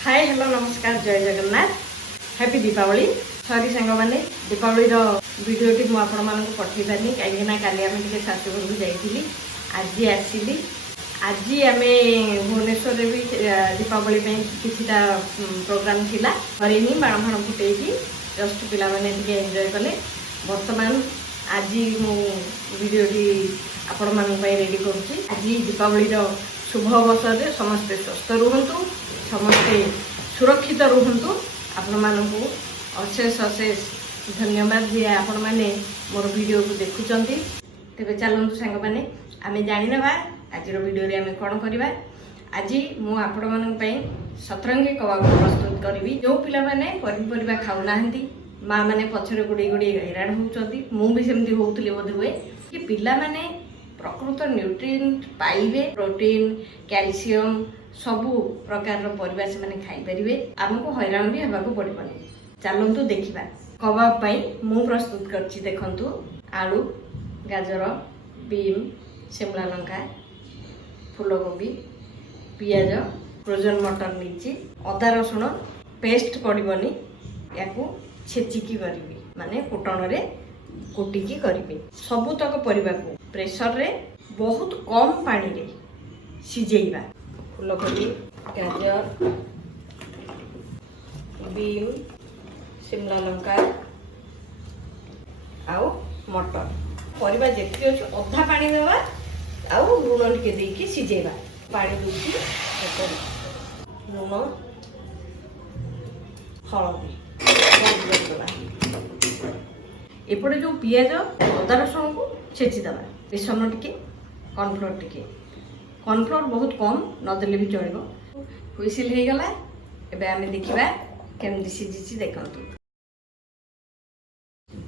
Hi hello नमस्कार जय Jagannath happy Deepawali sorry सांग मैंने दीपावली वीडियोटी मुझे पठे पारि कहीं काली आम टे शाशुघर को जाइली आज आसली आज आम भुवनेश्वर भी दीपावली किसी प्रोग्राम थिला घरे ही बाण फाण फुटे जस्ट पिला मैंने एंजॉय कले बर्तमान आज मु वीडियोटी आपण मानक रेडी करुँची आज दीपावली शुभ अवसर समस्ते स्वस्थ रुहतु समस्ते सुरक्षित रुहतु आपण मानक अशेष अशेष धन्यवाद दिए आपण मैंने मोर वीडियो को देखुंत तेरे चलतु सांग मैंने आम जाना आज वीडियो आम कौन करवा आज मुझे सतरंगी कबाब प्रस्तुत करी जो पिला माने पनीपरिया खाऊना माँ मैंने पछरे गुड़े गुड़े हैरान होती मुझे होती बोध हुए कि पिला माने प्रकृत न्यूट्रिएंट पाइबे प्रोटीन कैल्शियम सबू प्रकार परिबा से माने खाई परिबे आमको हैरान भी हेबाको पड़बनी चलतु देखिबा कबाब पई मु प्रस्तुत करछि देखंतु आलू गाजर बीम शिमला लंका फूलकोबी पियाज फ्रोजन मटर नीची अदा रसुण पेस्ट पड़बनी याकू छेचिकी करी माने कुटण रे कुटिकी करी सबुतक परिबा को प्रेशर रे बहुत कम पानी रे सिझेइबा फूलकोबी गाजर बीम शिमला लंका आउ मटर परिबा जेति अछि अधा पानी देबा आउ लूण टिके देकी सिझेइबा पानी दूची लूण हळदी एपटे जो पियाज अदा रसुण को छेचिदेवा बेसन टिके कॉर्नफ्लोर बहुत कम नदेले भी चलो हुइसिल हो गला एबे आमे देखिबा केमती सिझी देखंतु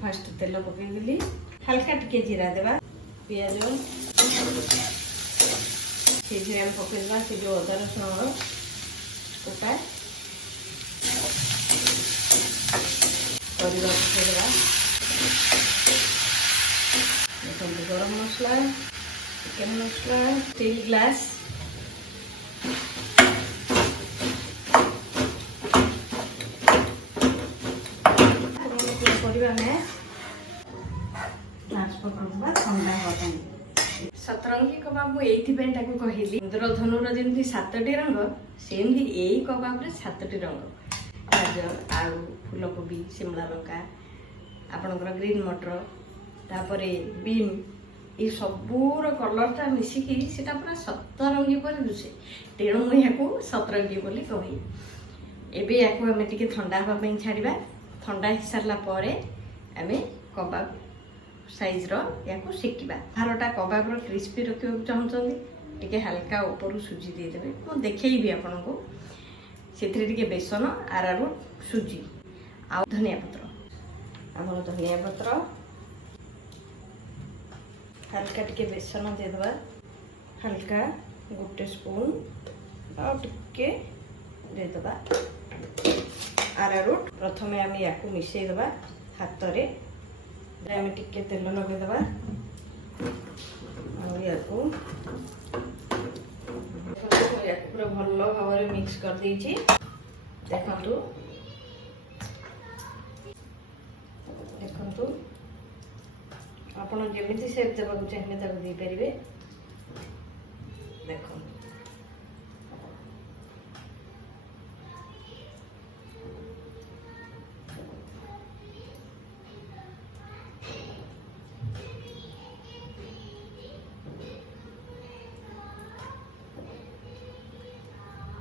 फास्ट तेल पकई देली हल्का टिके जीरा देवा पियाज से आम पकईदेवा से जो अदा रसुण कोटा परिवा पकईदेवा गरम मसला चिकेन मसला स्टील ग्लास सतरंगी कबाब ये कहली इंद्रधनुर जमी 7टी रंग सेमती यही कबाब रे 7टी रंग गाजर आलू फूलकोबी शिमला लंका आपणकर ग्रीन मटर तापर बीम ये सबूर कलरटा मिसिकी सेटा पूरा सतरंगी पर दुसे तेणु मुझे सतरंगी बोली कही एबे याकू आम टे ठंडा हाँपाई छाड़ा ठंडा हो सारा पर आम कबाब साइज रू सेकिबा भारटा कबाब क्रिस्पी रखा चाहते टे हल्का ऊपर सुजी देदेवे मुझे देखी आपण को से बेसन आरारूट सुजी आ धनिया पत्र आम धनिया पत्र हल्का टिके बेसन देदेवा हल्का गोटे स्पून आके देदेवा आरारूट प्रथम आम या मिसेदेवा हाथ रे आम टिके तेल लगेदेवा या पूरा भल भाव मिक्स कर देछि देखंतु देखंतु आपण जेमिति सेप देबाक चाहिए ताको दे परिबे देखो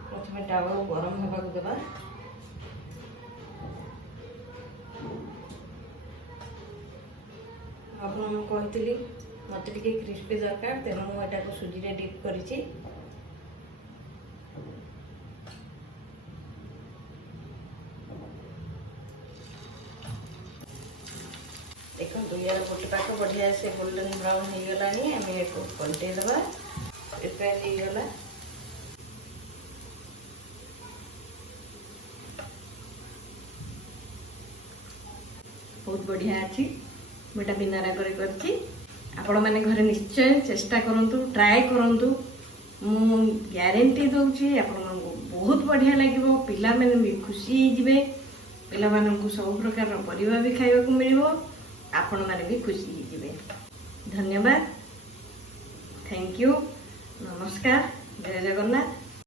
प्रथम टावा गरम होगा देवा कहती मत टे क्रिस्पी दरकार तेणु मुझे सुजी रे डिप कर देखो यार गोटे पाक बढ़िया से गोल्डन ब्राउन हो गलानी आम पलटेदेवा प्रिपेयर हो गला बहुत बढ़िया अच्छी मुझे बिना रागरे करछि आपण मैंने घरे निश्चय चेष्टा करंतु ट्राए करंतु मु ग्यारंटी दउछि आपण बहुत बढ़िया लगे पिला मैंने भी खुशी होइजिबे पिला माननकु सब प्रकार परिवा भी खाइबा को मिलिबो आपण माने भी खुशी होइजिबे। धन्यवाद, थैंक यू, नमस्कार, जय जगन्नाथ।